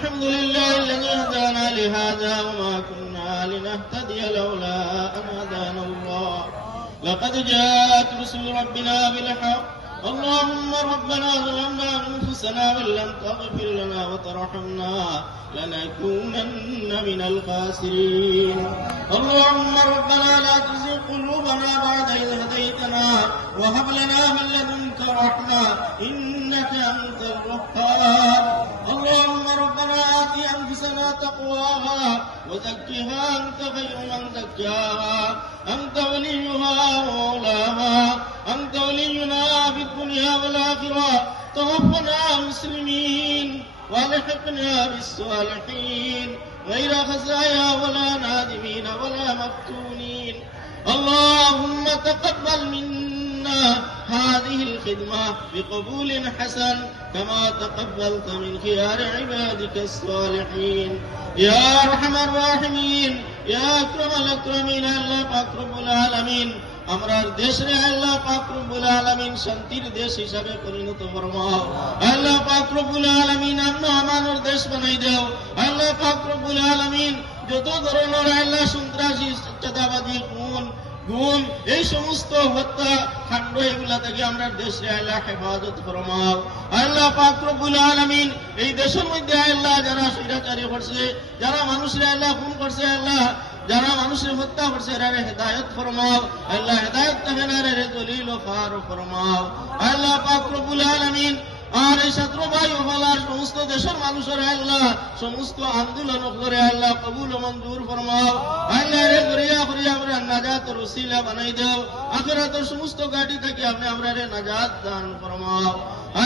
الحمد لله الذي هدانا لهذا وما كنا لنهتدي لولا أن هدانا الله. لقد جاءت رسل ربنا بالحق. اللهم ربنا ظلمنا أنفسنا وإن لم تغفر لنا وترحمنا لنكونن من الخاسرين. اللهم ربنا لا تزغ قلوبنا بعد إذ هديتنا. وهب لنا من لدنك رحمة. إنك أنت الوهاب. أنفسنا تقواها وزكها أنت خير من زكاها. أنت وليها ومولاها. أنت ولينا في الدنيا والآخرة. توفنا مسلمين والحقنا بالصالحين. غير خزايا ولا نادمين ولا مفتونين. اللهم تقبل منا الخدمة بقبول حسن كما تقبلت من خيار عبادك الصالحين يا أرحم الراحمين يا أكرم الأكرمين الله পাক রব্বুল আলামিন আমরার দেশে আল্লাহ পাক রব্বুল আলামিন শান্তির দেশ হিসাবে পরিণত ফরমাও আল্লাহ পাক রব্বুল আলামিন আমন আমানোর দেশ বানাই দাও আল্লাহ পাক রব্বুল আলামিন যত ধরনের আল্লাহ সন্ত্রাসী চাঁদাবাজি খুন গুম এই সমস্ত হত্যা, কাণ্ড এগুলা থেকে আমরা দেশে আল্লাহ হেফাজত ফরমাও। আল্লাহ পাক রব্বুল আলামিন এই দেশের মধ্যে আল্লাহ যারা স্বৈরাচারী করছে, যারা মানুষের আল্লাহ খুন করছে, আল্লাহ যারা মানুষের হত্যা করছে, এরা হেদায়ত ফরমাও। আল্লাহ হেদায়ত থেকে না রে দলিল ও ফার ফরমাও। আল্লাহ পাক রব্বুল আলামিন আর এই ছাত্র ভাই হলার সমস্ত দেশের মানুষের আল্লাহ, সমস্ত আন্দোলন করে আল্লাহ কবুল মঞ্জুর ফরমাও। আল্লাহ রে, করিয়া করিয়া আমরা নাজাত রসিলা বানাই দাও। আখেরাতের সমস্ত গাড়ি থেকে আপনি আমরা রে নাজাত দান ফরমাও।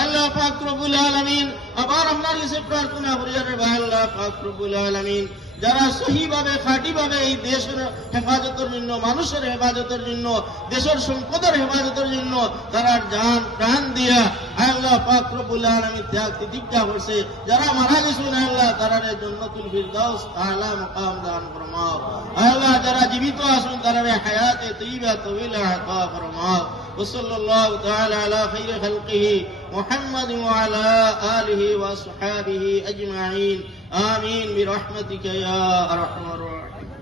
আল্লাহ পাক আলমিন, আবার আপনার কাছে প্রার্থনা করিয়া রে ভাই, আল্লাহ পাক আলামিন। যারা সহিভাবে খাঁটিভাবে এই দেশের হেফাজতের জন্য মানুষের হেফাজতের জন্য দেশের সম্পদের হেফাজতের জন্য তারা জান প্রাণ দিয়া আল্লাহ পাক রব্বুল আলামিন ত্যাগ তিতিক্ষা করছে যারা মারা গেছেন আল্লাহ তারারে জান্নাতুল ফিরদাউস আলা মাকাম দান ফরমাও আল্লাহ যারা জীবিত আছেন তারারে হায়াতে তৈবা তবিলা আতা ফরমাও وصلى الله تعالى على خير خلقه محمد وعلى آله وصحابه أجمعين. آمين برحمتك يا أرحم الراحمين.